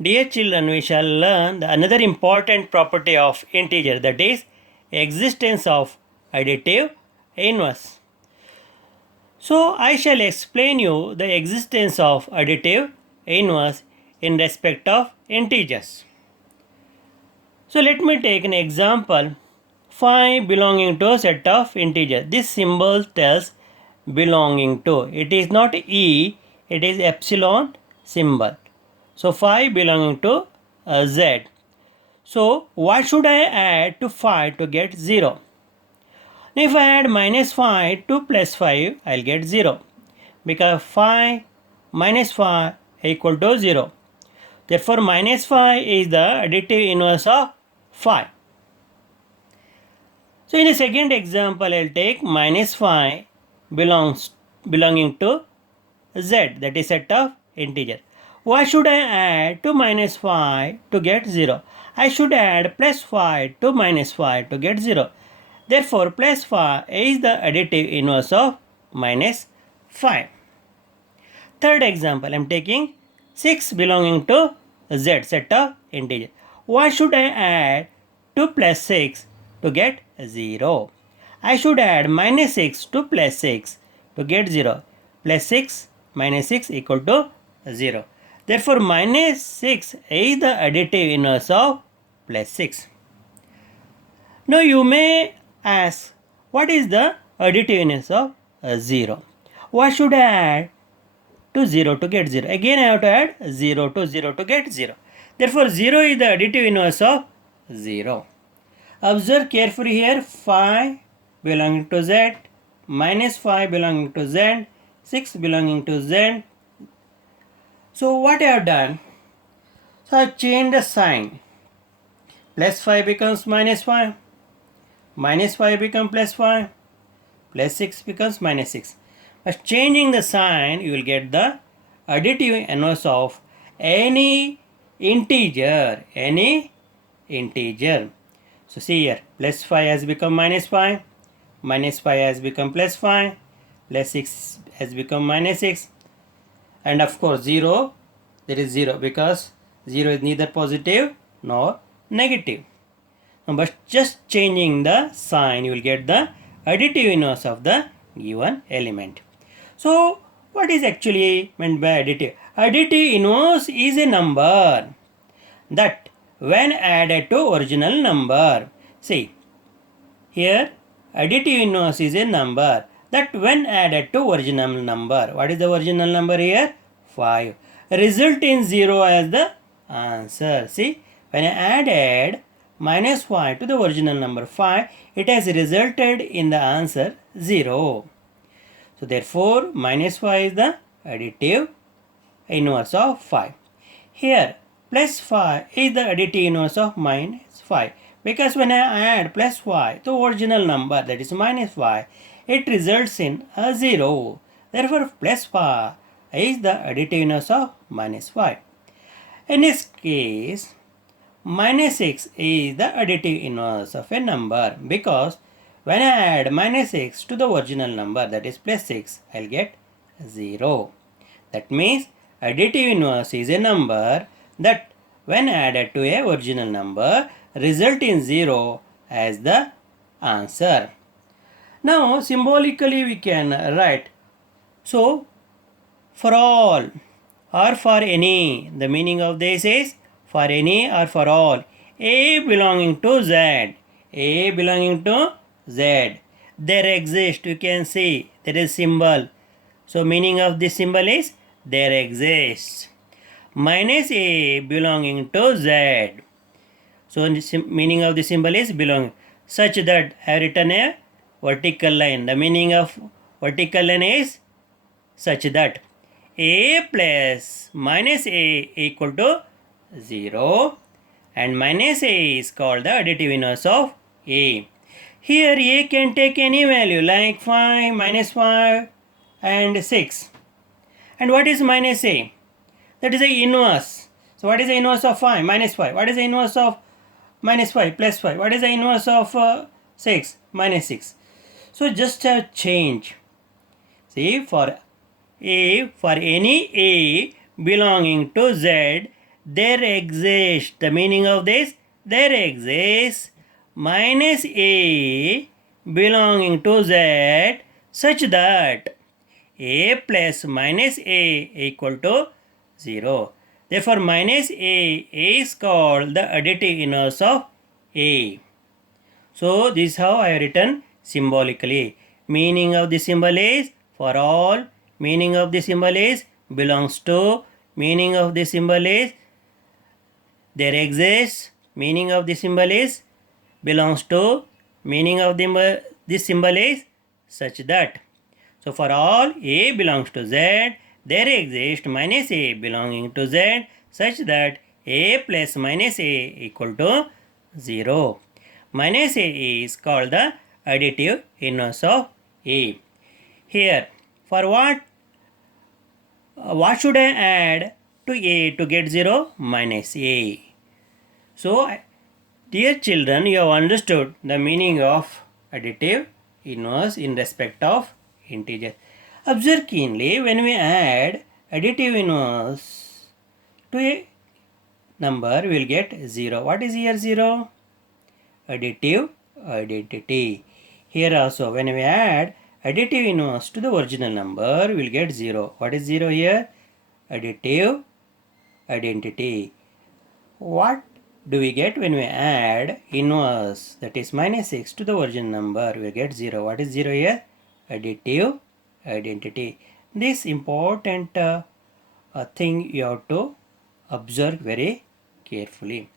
Dear children, we shall learn another important property of integer, that is existence of additive inverse. So I shall explain you the existence of additive inverse in respect of integers. So let me take an example. 5 belonging to a set of integers. This symbol tells belonging to. It is not E, it is epsilon symbol. So 5 belonging to Z. So what should I add to 5 to get 0? Now if I add minus 5 to plus 5, I'll get 0. Because 5 minus 5 equal to 0. Therefore minus 5 is the additive inverse of 5. So in the second example, I'll take minus 5 belonging to Z, that is set of integer. What should I add to minus 5 to get 0? I should add plus 5 to minus 5 to get 0. Therefore, plus 5 is the additive inverse of minus 5. Third example, I am taking 6 belonging to Z, set of integer. What should I add to plus 6 to get 0? I should add minus 6 to plus 6 to get 0. Plus 6 minus 6 equal to 0. Therefore, minus 6 is the additive inverse of plus 6. Now, you may ask, what is the additive inverse of 0? What should I add to 0 to get 0? Again, I have to add 0 to 0 to get 0. Therefore, 0 is the additive inverse of 0. Observe carefully here, 5 belonging to Z, minus 5 belonging to Z, 6 belonging to Z. So what I have done? So I have changed the sign. Plus 5 becomes minus 5. Minus 5 becomes plus 5. Plus 6 becomes minus 6. By changing the sign, you will get the additive inverse of any integer. So see here, plus 5 has become minus 5. Minus 5 has become plus 5. Plus 6 has become minus 6. And of course 0, there is 0 because 0 is neither positive nor negative. But just changing the sign, you will get the additive inverse of the given element. So what is actually meant by additive? Additive inverse is a number that when added to original number. See, here additive inverse is a number that when added to original number. What is the original number here? 5. Result in 0 as the answer. See, when I added minus 5 to the original number 5, it has resulted in the answer 0. So therefore, minus 5 is the additive inverse of 5. Here, plus 5 is the additive inverse of minus 5. Because when I add plus 5 to original number, that is minus 5, it results in a 0. Therefore, plus 5 is the additive inverse of minus 5. In this case, minus 6 is the additive inverse of a number because when I add minus 6 to the original number, that is plus 6, I will get 0. That means additive inverse is a number that when added to a original number result in 0 as the answer. Now symbolically we can write, so for all or for any, the meaning of this is for any or for all. A belonging to Z, A belonging to Z, there exists, you can see there is symbol. So meaning of this symbol is there exists. Minus A belonging to Z. So meaning of the symbol is belong, such that I have written a vertical line. The meaning of vertical line is such that A plus minus A equal to 0 and minus A is called the additive inverse of A. Here A can take any value like 5, minus 5 and 6. And what is minus A? That is the inverse. So what is the inverse of 5? Minus 5. What is the inverse of minus 5? Plus 5. What is the inverse of 6? Minus 6. So just have change. See, for any A belonging to Z, there exists, the meaning of this, there exists minus a belonging to z such that a plus minus a equal to 0. Therefore, minus a is called the additive inverse of a. So, this is how I have written symbolically. Meaning of the symbol is for all. Meaning of the symbol is belongs to. Meaning of the symbol is there exists. Meaning of the symbol is belongs to. Meaning of this symbol is such that. So for all a belongs to z, there exists minus a belonging to z such that a plus minus a equal to 0. Minus a is called the additive inverse of a. Here, for what should I add to a to get 0? Minus a. So, dear children, you have understood the meaning of additive inverse in respect of integer. Observe keenly, when we add additive inverse to a number, we will get 0. What is here 0? Additive identity. Here also, when we add additive inverse to the original number, we will get 0. What is 0 here? Additive identity. What do we get when we add inverse, that is minus 6 to the original number? We get 0. What is 0 here? Additive identity. This important thing you have to observe very carefully.